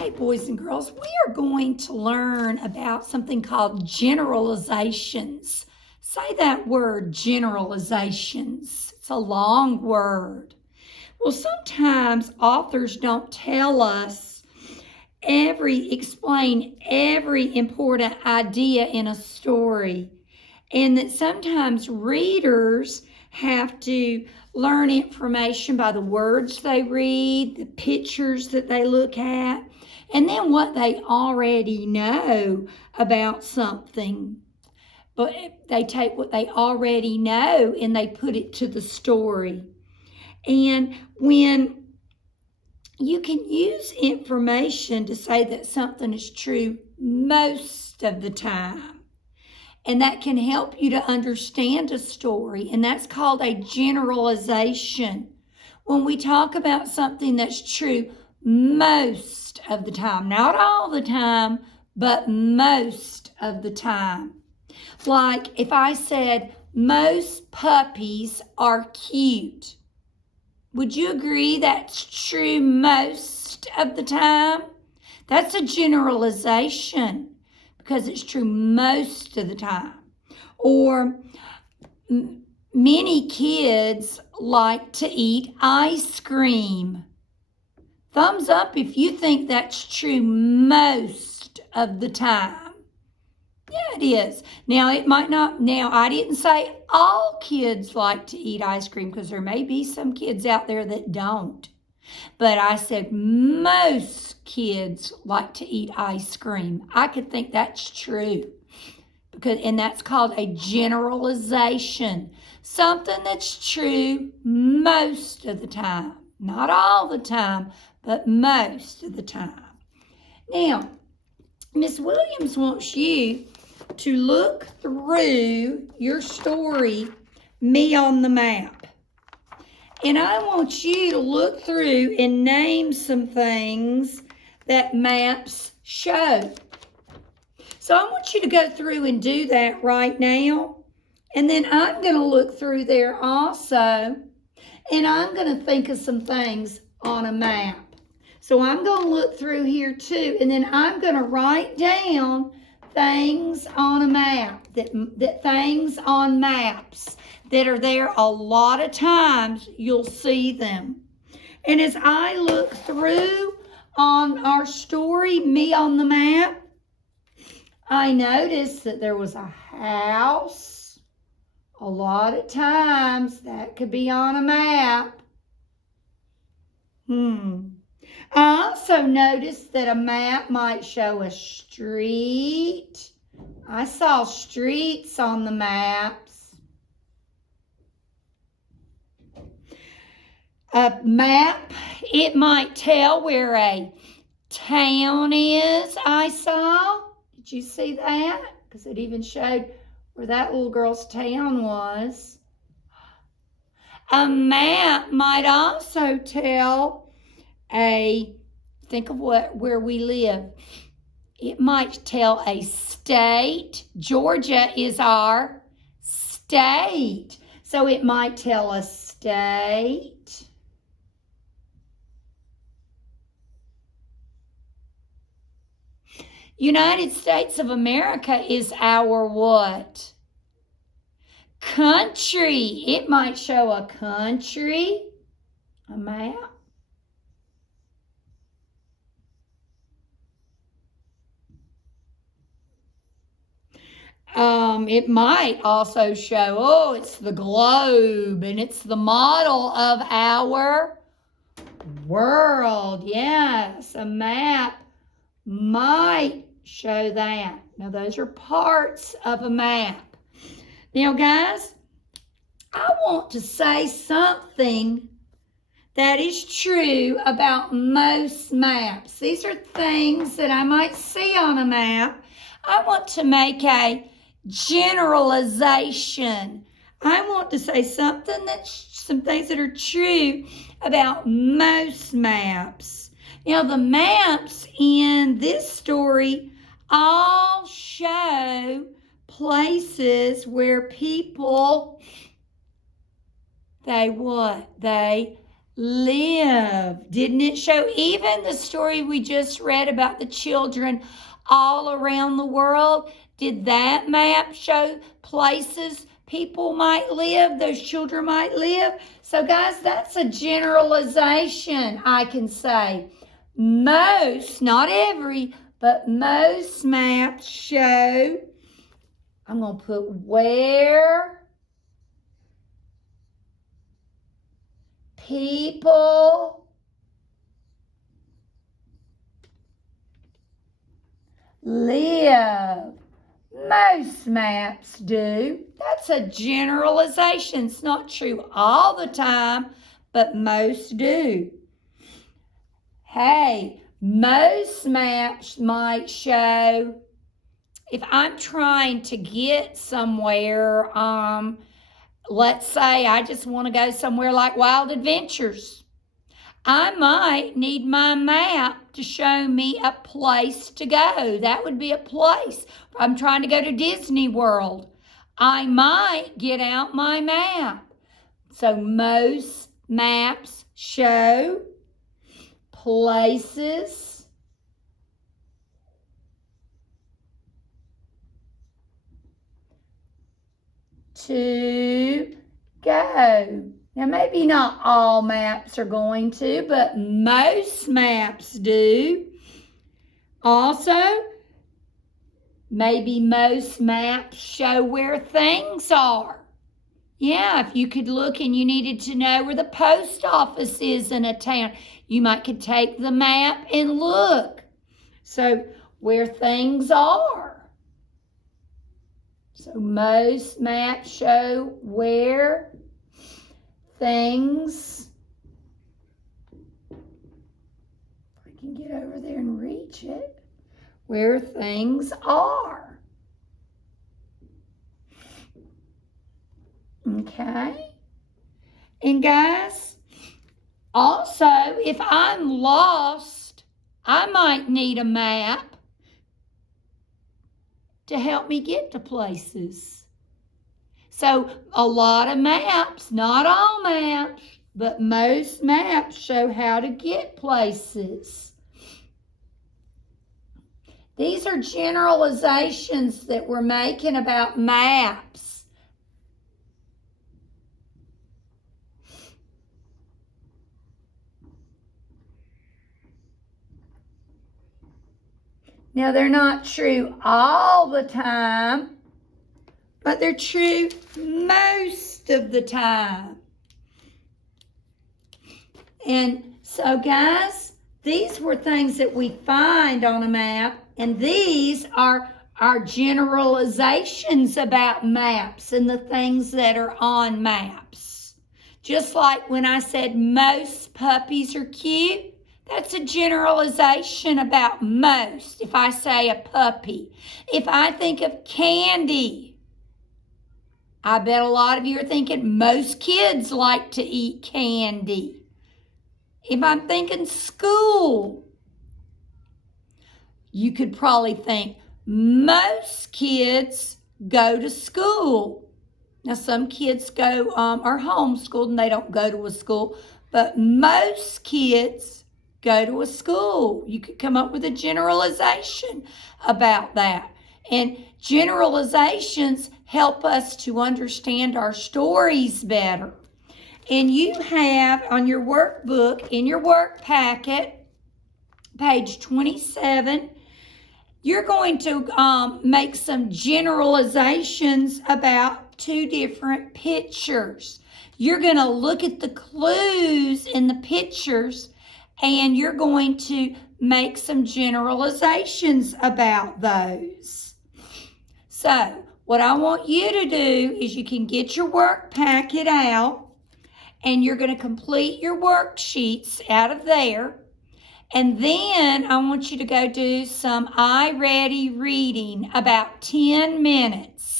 Okay, boys and girls, we are going to learn about something called generalizations. Say that word, generalizations. It's a long word. Well, sometimes authors don't tell us explain every important idea in a story, and that sometimes readers have to learn information by the words they read, the pictures that they look at, and then what they already know about something. But they take what they already know and they put it to the story. And when you can use information to say that something is true most of the time, and that can help you to understand a story, and that's called a generalization. When we talk about something that's true most of the time, not all the time, but most of the time. Like if I said, most puppies are cute. Would you agree that's true most of the time? That's a generalization because it's true most of the time. Or many kids like to eat ice cream. Thumbs up if you think that's true most of the time. Yeah, it is. Now, it might not. Now, I didn't say all kids like to eat ice cream because there may be some kids out there that don't. But I said most kids like to eat ice cream. I could think that's true. And that's called a generalization. Something that's true most of the time. Not all the time, but most of the time. Now, Miss Williams wants you to look through your story, Me on the Map. And I want you to look through and name some things that maps show. So I want you to go through and do that right now. And then I'm going to look through there also. And I'm going to think of some things on a map. So I'm going to look through here too. And then I'm going to write down things on a map, that things on maps that are there a lot of times, you'll see them. And as I look through on our story, Me on the Map, I noticed that there was a house. A lot of times that could be on a map. I also noticed that a map might show a street. I saw streets on the maps. A map, it might tell where a town is, I saw. Did you see that? Because it even showed where that little girl's town was. A map might also tell think of where we live. It might tell a state. Georgia is our state. So it might tell a state. United States of America is our what? Country. It might show a country, a map. It might also show, it's the globe, and it's the model of our world. Yes, a map might show that. Now, those are parts of a map. Now, guys, I want to say something that is true about most maps. These are things that I might see on a map. I want to make a generalization. I want to say some things that are true about most maps. Now, the maps in this story all show places where people, they live. Didn't it show? Even the story we just read about the children all around the world, did that map show places people might live, those children might live? So guys, that's a generalization, I can say. Most, not every, but most maps show, I'm going to put where people live. Most maps do. That's a generalization. It's not true all the time, but most do. Hey, most maps might show, if I'm trying to get somewhere, let's say I just want to go somewhere like Wild Adventures. I might need my map to show me a place to go. That would be a place. If I'm trying to go to Disney World, I might get out my map. So most maps show places to go. Now, maybe not all maps are going to, but most maps do. Also, maybe most maps show where things are. Yeah, if you could look and you needed to know where the post office is in a town, you could take the map and look. So, where things are. So, most maps show where things, if I can get over there and reach it, where things are. Okay? And guys, also, if I'm lost, I might need a map to help me get to places. So a lot of maps, not all maps, but most maps show how to get places. These are generalizations that we're making about maps. Now, they're not true all the time, but they're true most of the time. And so, guys, these were things that we find on a map, and these are our generalizations about maps and the things that are on maps. Just like when I said most puppies are cute, that's a generalization about most. If I say a puppy, if I think of candy, I bet a lot of you are thinking most kids like to eat candy. If I'm thinking school, you could probably think most kids go to school. Now, some kids are homeschooled and they don't go to a school, but most kids go to a school. You could come up with a generalization about that. And generalizations help us to understand our stories better. And you have on your workbook, in your work packet, page 27, you're going to make some generalizations about two different pictures. You're going to look at the clues in the pictures and you're going to make some generalizations about those. So, what I want you to do is you can get your work packet out and you're going to complete your worksheets out of there. And then I want you to go do some I Ready reading, about 10 minutes.